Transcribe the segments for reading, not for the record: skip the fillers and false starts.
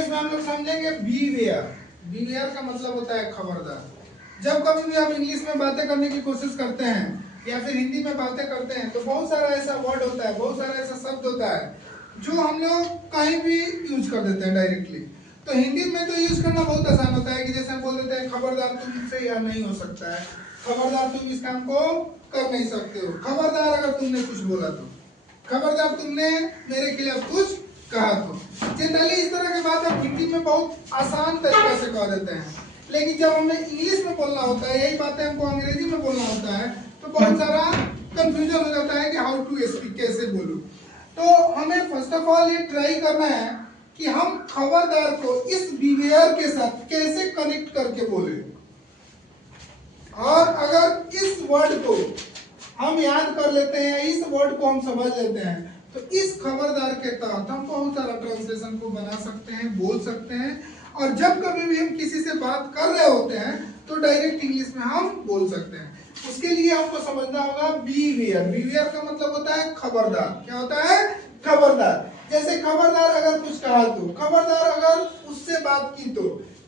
इसमें हम लोग समझेंगे बीवेयर। बीवेयर का मतलब होता है खबरदार। जब कभी भी आप इंग्लिश में बातें करने की कोशिश करते हैं या फिर हिंदी में बातें करते हैं तो बहुत सारा ऐसा वर्ड होता है, बहुत सारा ऐसा शब्द होता है जो हम लोग कहीं भी यूज कर देते हैं डायरेक्टली। तो हिंदी में तो यूज करना बहुत आसान होता है कि जैसे हम बोल देते हैं खबरदार तुमसे यह नहीं हो सकता है, खबरदार तुम इस काम को कर नहीं सकते हो, खबरदार अगर तुमने कुछ बोला तो, खबरदार तुमने मेरे खिलाफ कुछ कहा तो। जनरली इस तरह की बात हम हिंदी में बहुत आसान तरीके से कह देते हैं, लेकिन जब हमें इंग्लिश में बोलना होता है, यही बातें हमको अंग्रेजी में बोलना होता है, तो बहुत सारा कंफ्यूजन हो जाता है कि हाउ टू स्पीक, कैसे बोलूं। तो हमें फर्स्ट ऑफ ऑल ये ट्राई करना है कि हम खबरदार को इस बीवेयर के साथ कैसे कनेक्ट करके बोले। और अगर इस वर्ड को हम याद कर लेते हैं, इस वर्ड को हम समझ लेते हैं, तो इस खबरदार के तहत हम बहुत सारा ट्रांसलेशन को बना सकते हैं, बोल सकते हैं। और जब कभी भी हम किसी से बात कर रहे होते हैं तो डायरेक्ट इंग्लिश में हम बोल सकते हैं। उसके लिए आपको समझना होगा बीवेयर। बीवेयर का मतलब होता है खबरदार। क्या होता है? खबरदार। जैसे खबरदार अगर कुछ कहा तो, खबरदार अगर उससे बात की तो,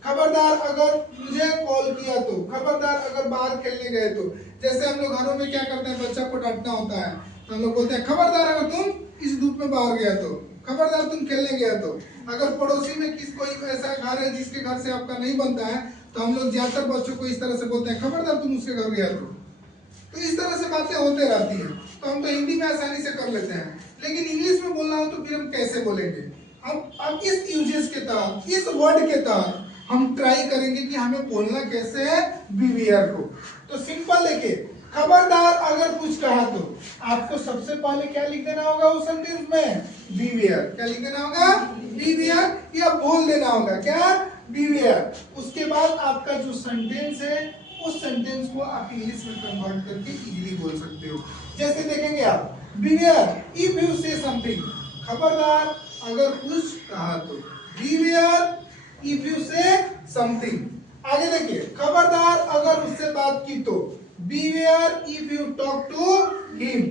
खबरदार अगर मुझे कॉल किया तो, खबरदार अगर बाहर खेलने गए तो। जैसे हम लोग घरों में क्या करते हैं, बच्चा को डांटना होता है तो हम लोग बोलते हैं खबरदार अगर तुम इस धूप में बाहर गया तो, खबरदार तुम खेलने गया तो। अगर पड़ोसी में किस कोई ऐसा घर है जिसके घर से आपका नहीं बनता है तो हम लोग ज्यादातर बच्चों को इस तरह से बोलते हैं खबरदार तुम उसके घर गया तो इस तरह से बातें होते रहती हैं। तो हम तो हिंदी में आसानी से कर लेते हैं, लेकिन इंग्लिश में बोलना हो तो फिर हम कैसे बोलेंगे। अब इस यूजेस के तहत, इस वर्ड के तहत हम ट्राई करेंगे कि हमें बोलना कैसे है बीवेयर को। तो सिंपल देखिए, खबरदार अगर कुछ कहा तो आपको सबसे पहले क्या लिख देना होगा उस सेंटेंस में? बीवेयर। क्या लिख देना होगा? बीवेयर। या बोल देना होगा क्या? बीवेयर। उसके बाद आपका जो सेंटेंस है उस सेंटेंस को आप इंग्लिश में कन्वर्ट करके इजीली बोल सकते हो। जैसे देखेंगे आप, beware if you say something, खबरदार अगर कुछ कहा तो, beware if you say something. आगे देखिए, खबरदार अगर उससे बात की तो, beware if you talk to him.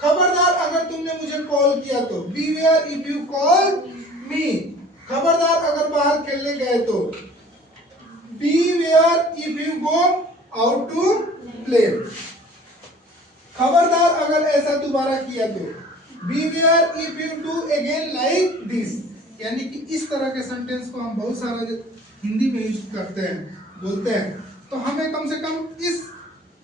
खबरदार अगर तुमने मुझे कॉल किया तो, beware if you call me. खबरदार अगर बाहर खेलने गए तो, beware if you go out to play. खबरदार अगर ऐसा दोबारा किया तो, beware if you do again like this. यानी कि इस तरह के सेंटेंस को हम बहुत सारा हिंदी में यूज करते हैं, बोलते हैं। तो हमें कम से कम इस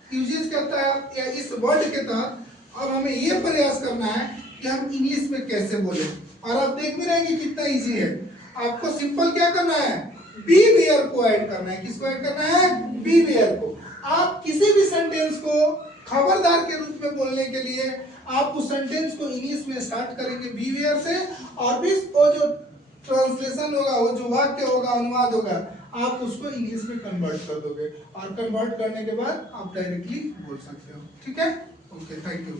यूजेस के तहत या इस वर्ड के तहत अब हमें ये प्रयास करना है कि हम इंग्लिश में कैसे बोलें। और आप देख भी रहेंगे कितना इजी है। आपको सिंपल क्या करना है? बीवेयर को ऐड करना है। किसको ऐड करना है? बीवेयर को। आप किसी भी सेंटेंस को खबरदार के रूप में बोलने के लिए आप उस सेंटेंस को इंग्लिश में स्टार्ट करेंगे बीवेयर से, और भी वो जो ट्रांसलेशन होगा, वो जो वाक्य होगा, अनुवाद होगा, आप उसको इंग्लिश में कन्वर्ट कर दोगे। और कन्वर्ट करने के बाद आप डायरेक्टली बोल सकते हो। ठीक है? Okay, thank you.